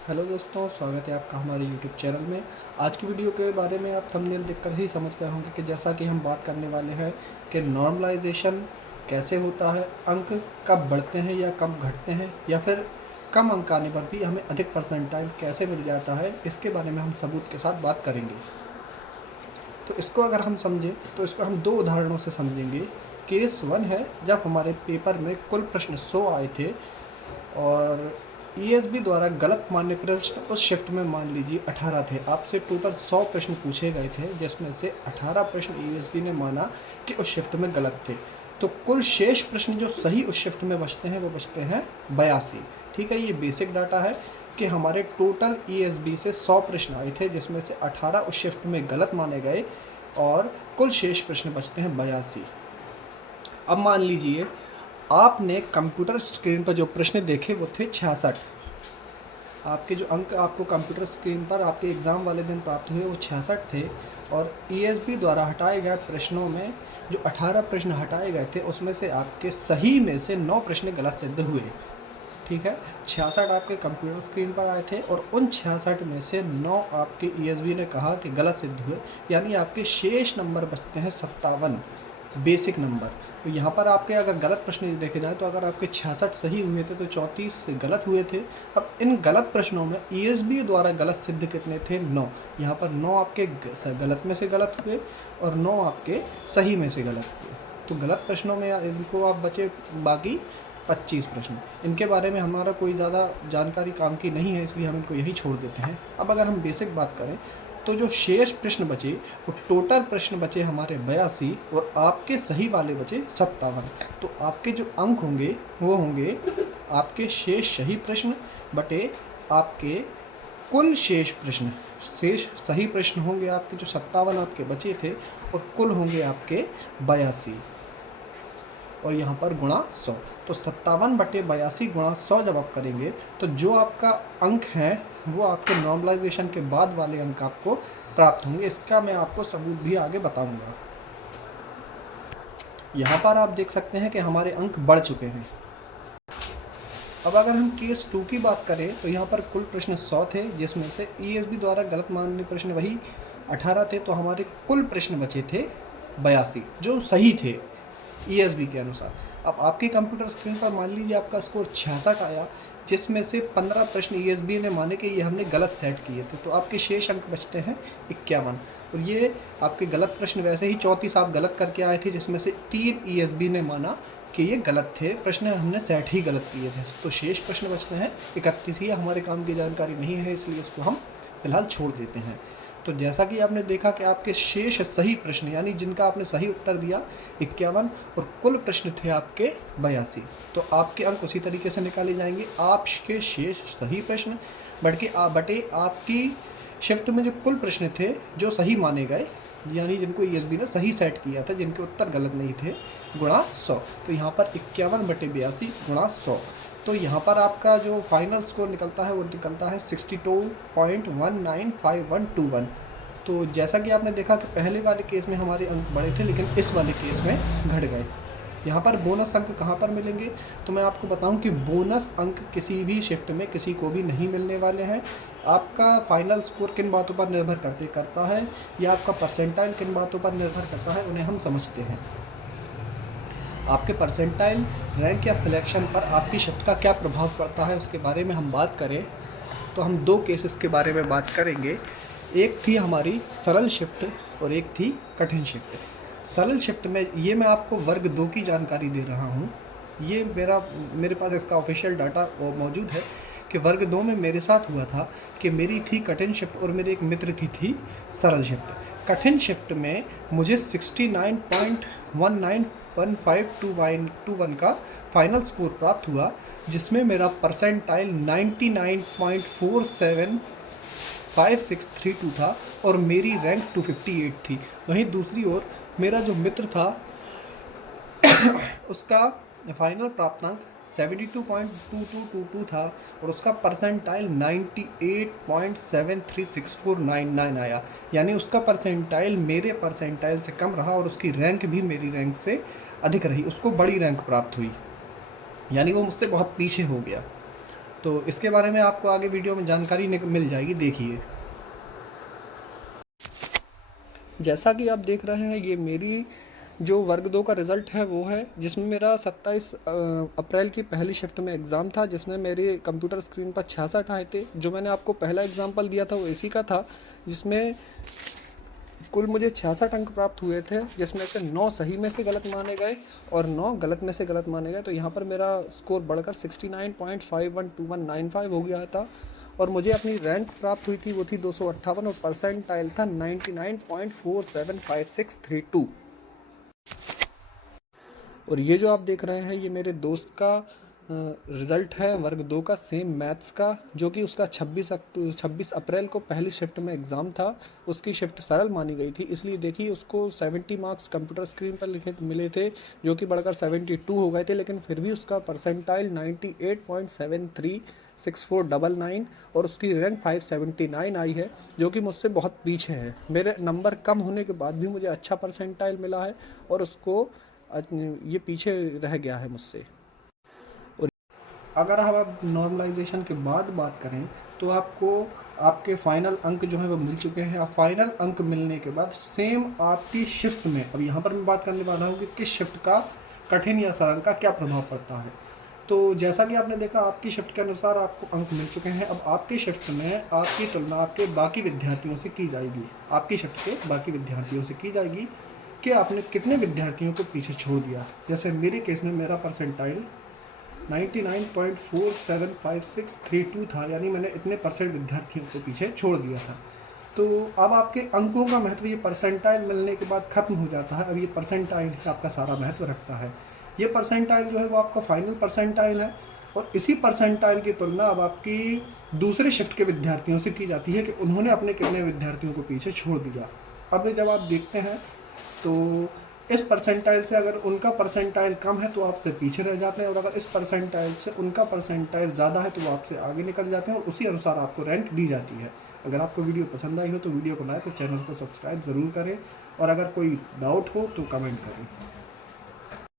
Hello दोस्तों, स्वागत है आपका हमारे यूट्यूब चैनल में। आज की वीडियो के बारे में आप थंबनेल देखकर ही समझ गए होंगे कि जैसा कि हम बात करने वाले हैं कि नॉर्मलाइजेशन कैसे होता है, अंक कब बढ़ते हैं या कब घटते हैं, या फिर कम अंक आने पर भी हमें अधिक परसेंटाइल कैसे मिल जाता है, इसके बारे में हम सबूत के साथ बात करेंगे। तो इसको अगर हम समझें तो इसको हम दो उदाहरणों से समझेंगे। केस 1 है जब हमारे पेपर में कुल प्रश्न 100 आए थे और ईएसबी द्वारा गलत मान्य प्रश्न उस शिफ्ट में मान लीजिए 18 थे। आपसे टोटल 100 प्रश्न पूछे गए थे जिसमें से 18 प्रश्न ईएसबी ने माना कि उस शिफ्ट में गलत थे। तो कुल शेष प्रश्न जो सही उस शिफ्ट में बचते हैं वो बचते हैं 82। ठीक है, ये बेसिक डाटा है कि हमारे टोटल ईएसबी से 100 प्रश्न आए थे जिसमें से 18 उस शिफ्ट में गलत माने गए और कुल शेष प्रश्न बचते हैं 82। अब मान लीजिए आपने कंप्यूटर स्क्रीन पर जो प्रश्न देखे वो थे 66। आपके जो अंक आपको कंप्यूटर स्क्रीन पर आपके एग्ज़ाम वाले दिन प्राप्त हुए वो 66 थे और ईएसबी द्वारा हटाए गए प्रश्नों में जो 18 प्रश्न हटाए गए थे उसमें से आपके सही में से 9 प्रश्न गलत सिद्ध हुए। ठीक है, 66 आपके कंप्यूटर स्क्रीन पर आए थे और उन 66 में से 9 आपके ईएसबी ने कहा कि गलत सिद्ध हुए, यानी आपके शेष नंबर बचते हैं 57 बेसिक नंबर। तो यहाँ पर आपके अगर गलत प्रश्न देखे जाए तो अगर आपके 66 सही हुए थे तो 34 गलत हुए थे। अब इन गलत प्रश्नों में ईएसबी द्वारा गलत सिद्ध कितने थे? 9। यहाँ पर 9 आपके गलत में से गलत हुए और 9 आपके सही में से गलत हुए। तो गलत प्रश्नों में इनको आप बचे बाकी 25 प्रश्न। इनके बारे में हमारा कोई ज़्यादा जानकारी काम की नहीं है, इसलिए हम इनको यही छोड़ देते हैं। अब अगर हम बेसिक बात करें तो जो शेष प्रश्न बचे वो टोटल प्रश्न बचे हमारे 82 और आपके सही वाले बचे 57। तो आपके जो अंक होंगे वो होंगे आपके शेष सही प्रश्न बटे आपके कुल शेष प्रश्न। शेष सही प्रश्न होंगे आपके जो 57 आपके बचे थे और कुल होंगे आपके 82 और यहाँ पर गुणा 100। तो 57 बटे 82 गुणा 100 जब आप करेंगे तो जो आपका अंक है वो आपके नॉर्मलाइजेशन के बाद वाले अंक आपको प्राप्त होंगे। इसका मैं आपको सबूत भी आगे बताऊंगा। यहाँ पर आप देख सकते हैं कि हमारे अंक बढ़ चुके हैं। अब अगर हम केस 2 की बात करें तो यहाँ पर कुल प्रश्न 100 थे जिसमें से ईएसबी द्वारा गलत मान्य प्रश्न वही 18 थे। तो हमारे कुल प्रश्न बचे थे 82 जो सही थे ईएसबी के अनुसार। अब आपके कंप्यूटर स्क्रीन पर मान लीजिए आपका स्कोर 66 आया जिसमें से 15 प्रश्न ईएसबी ने माने कि ये हमने गलत सेट किए थे। तो आपके शेष अंक बचते हैं 51 और ये आपके गलत प्रश्न वैसे ही 34 आप गलत करके आए थे जिसमें से 3 ईएसबी ने माना कि ये गलत थे, प्रश्न हमने सेट ही गलत किए थे। तो शेष प्रश्न बचते हैं 31। ये हमारे काम की जानकारी नहीं है इसलिए इसको हम फिलहाल छोड़ देते हैं। तो जैसा कि आपने देखा कि आपके शेष सही प्रश्न यानी जिनका आपने सही उत्तर दिया 51 और कुल प्रश्न थे आपके 82। तो आपके अंक उसी तरीके से निकाले जाएंगे। आपके शेष सही प्रश्न बटे आपकी शिफ्ट में जो कुल प्रश्न थे जो सही माने गए यानी जिनको ईएसबी ने सही सेट किया था, जिनके उत्तर गलत नहीं थे, गुणा 100। तो यहाँ पर 51 बटे 82 गुणा 100। तो यहाँ पर आपका जो फाइनल स्कोर निकलता है वो निकलता है 62.195121। तो जैसा कि आपने देखा कि पहले वाले केस में हमारे अंक बड़े थे लेकिन इस वाले केस में घट गए। यहाँ पर बोनस अंक कहाँ पर मिलेंगे तो मैं आपको बताऊं कि बोनस अंक किसी भी शिफ्ट में किसी को भी नहीं मिलने वाले हैं। आपका फाइनल स्कोर किन बातों पर निर्भर करता है या आपका परसेंटाइल किन बातों पर निर्भर करता है उन्हें हम समझते हैं। आपके परसेंटाइल रैंक या सिलेक्शन पर आपकी शिफ्ट का क्या प्रभाव पड़ता है उसके बारे में हम बात करें तो हम दो केसेस के बारे में बात करेंगे। एक थी हमारी सरल शिफ्ट और एक थी कठिन शिफ्ट। सरल शिफ्ट में ये मैं आपको वर्ग 2 की जानकारी दे रहा हूँ। ये मेरे पास इसका ऑफिशियल डाटा मौजूद है कि वर्ग 2 में मेरे साथ हुआ था कि मेरी थी कठिन शिफ्ट और मेरे एक मित्र की थी सरल शिफ्ट। कठिन शिफ्ट में मुझे 69.191521 का फाइनल स्कोर प्राप्त हुआ जिसमें मेरा परसेंटाइल 99.475632 था और मेरी रैंक 258 थी। वहीं दूसरी ओर मेरा जो मित्र था उसका फाइनल प्राप्तांक 72.2222 था और उसका परसेंटाइल 98.736499 आया। यानी उसका परसेंटाइल मेरे परसेंटाइल से कम रहा और उसकी रैंक भी मेरी रैंक से अधिक रही, उसको बड़ी रैंक प्राप्त हुई, यानी वो मुझसे बहुत पीछे हो गया। तो इसके बारे में आपको आगे वीडियो में जानकारी मिल जाएगी, देखिए। जैसा कि आप देख रहे हैं, ये मेरी जो वर्ग 2 का रिज़ल्ट है वो है, जिसमें मेरा 27 अप्रैल की पहली शिफ्ट में एग्ज़ाम था, जिसमें मेरे कंप्यूटर स्क्रीन पर 66 आए थे। जो मैंने आपको पहला एग्ज़ाम्पल दिया था वो इसी का था, जिसमें कुल मुझे 66 अंक प्राप्त हुए थे, जिसमें से 9 सही में से गलत माने गए और 9 गलत में से गलत माने गए। तो यहाँ पर मेरा स्कोर बढ़कर 69.512195 हो गया था और मुझे अपनी रैंक प्राप्त हुई थी, वो थी 258 और परसेंटाइल था 99.475632। और ये जो आप देख रहे हैं, ये मेरे दोस्त का रिज़ल्ट है वर्ग 2 का, सेम मैथ्स का, जो कि उसका 26 अप्रैल को पहली शिफ्ट में एग्ज़ाम था। उसकी शिफ्ट सरल मानी गई थी, इसलिए देखिए उसको 70 मार्क्स कंप्यूटर स्क्रीन पर लिखे मिले थे, जो कि बढ़कर 72 हो गए थे, लेकिन फिर भी उसका परसेंटाइल 98.736499 और उसकी रैंक 579 आई है, जो कि मुझसे बहुत पीछे है। मेरे नंबर कम होने के बाद भी मुझे अच्छा परसेंटाइल मिला है और उसको ये पीछे रह गया है मुझसे। अगर हम अब नॉर्मलाइजेशन के बाद बात करें तो आपको आपके फाइनल अंक जो है वो मिल चुके हैं। अब फाइनल अंक मिलने के बाद सेम आपकी शिफ्ट में, अब यहाँ पर मैं बात करने वाला हूँ कि किस शिफ्ट का कठिन या सरल का क्या प्रभाव पड़ता है। तो जैसा कि आपने देखा, आपकी शिफ्ट के अनुसार आपको अंक मिल चुके हैं। अब आपकी शिफ्ट में आपकी तुलना आपके बाकी विद्यार्थियों से की जाएगी, आपकी शिफ्ट के बाकी विद्यार्थियों से की जाएगी कि आपने कितने विद्यार्थियों को पीछे छोड़ दिया। जैसे मेरे केस में मेरा परसेंटाइल 99.475632 था, यानी मैंने इतने परसेंट विद्यार्थियों को पीछे छोड़ दिया था। तो अब आपके अंकों का महत्व ये परसेंटाइल मिलने के बाद खत्म हो जाता है। अब ये परसेंटाइल ही आपका सारा महत्व रखता है। ये परसेंटाइल जो है वो आपका फाइनल परसेंटाइल है और इसी परसेंटाइल की तुलना अब आपकी दूसरे शिफ्ट के विद्यार्थियों से की जाती है कि उन्होंने अपने कितने विद्यार्थियों को पीछे छोड़ दिया। अब जब आप देखते हैं तो इस परसेंटाइल से अगर उनका परसेंटाइल कम है तो आपसे पीछे रह जाते हैं, और अगर इस परसेंटाइल से उनका परसेंटाइल ज़्यादा है तो वो आपसे आगे निकल जाते हैं और उसी अनुसार आपको रैंक दी जाती है। अगर आपको वीडियो पसंद आई हो तो वीडियो को लाइक और चैनल को सब्सक्राइब ज़रूर करें, और अगर कोई डाउट हो तो कमेंट करें।